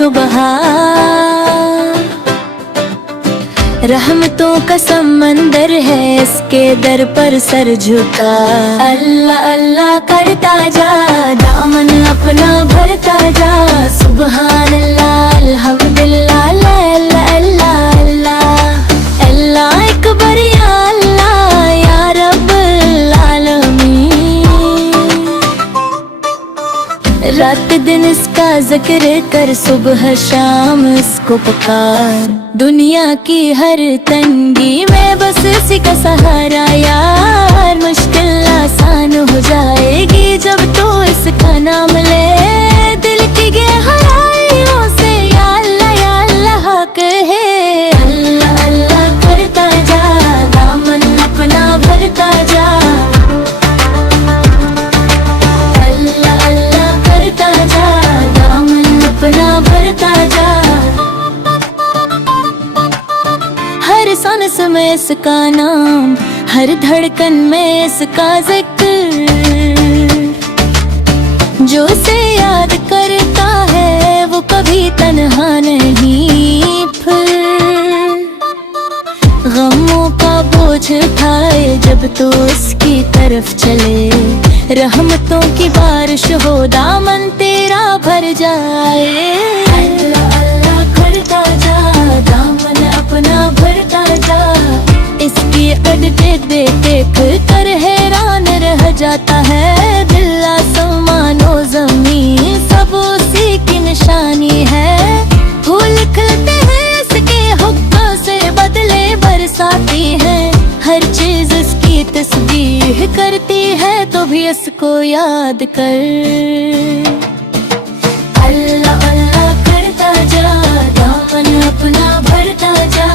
सुबहान। रहमतों का समंदर है, इसके दर पर सर झुका। अल्लाह अल्लाह करता जा, दामन अपना भरता जा। सुबहान अल्लाह अल्हम्दुलिल्लाह ला इलाहा इल्लल्लाह अल्लाह अल्लाह अकबर या अल्लाह या रब्बुल आलमीन। रात दिन इसका जिक्र कर, सुबह शाम इसको पुकार। दुनिया की हर तंगी में बस इसी का सहारा यार। मुश्किल आसान हो जाएगी जब तो इसका नाम ले। दिल की गहराइयों से या अल्लाह कहे। अल्लाह अल्लाह करता जा, दामन अपना भरता जा। अल्लाह अल्लाह करता जा, दामन अपना भरता जा। हर सांस में इसका नाम, हर धड़कन में इसका जिक्र। जो उसे याद करता है वो कभी तन्हा नहीं फिर। गमों का बोझ उठाए जब तो इसकी तरफ चले। रहमतों की बारिश हो, दामन तेरा भर जाए। अल्लाह अल्लाह करता जा, दामन अपना भरता जा। इसकी अड्डे देख कर हैरान रह जाता है दिल। आसमानो ज़मीन सब उसी की निशानी है। फूल खिलते हैं इसके हुक्म से, बदले बरसाती है। हर चीज इसकी तस्बीह करती है, तो भी इसको याद कर। अल्लाह अल्लाह करता जा, दामन अपना भरता जा।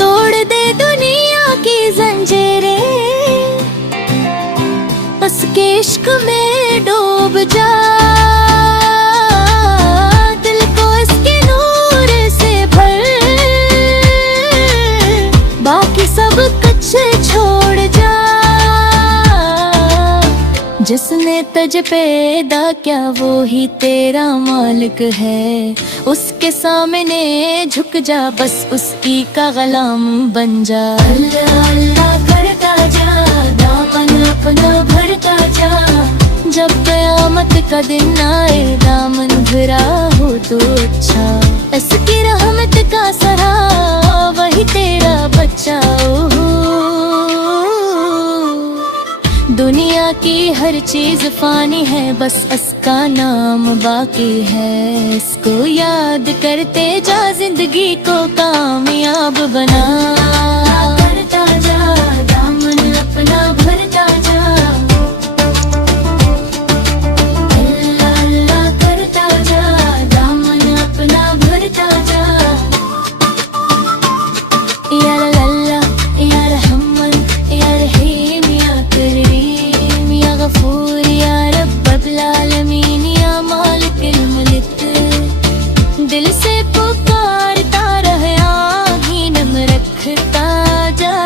तोड़ दे दुनिया की जंजीरें, उसके इश्क में डूब जा। दिल को इसके नूर से भर, बाकी सब कुछ छोड़ जा। जिसने तुझे पैदा किया वो ही तेरा मालिक है। उसके सामने झुक जा, बस उसी का गुलाम बन जा। अल्लाह अल्लाह करता जा, दामन अपना भरता जा। जब क़यामत का दिन आए, दामन भरा हो तो अच्छा। इसकी रहमत का सरा वही तेरा बच्चा। दुनिया की हर चीज फानी है, बस इसका नाम बाकी है। इसको याद करते जा, जिंदगी को कामयाब बना। करता जा, दामन अपना भरता जा। अल्लाह अल्लाह करता जा, दामन अपना भरता जा। या अल्लाह या रहमान या रहीम या करीम या गफूर या रब्बुल आलमीन या मालिकुल मुल्क। दिल से पुकारता रह, आँखें नम रखता जा।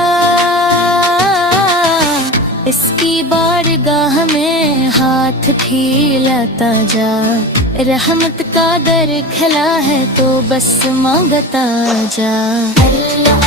इसकी बारगाह में हाथ फैलाता जा। रहमत का दर खिला है तो बस मांगता जा। अल्लाह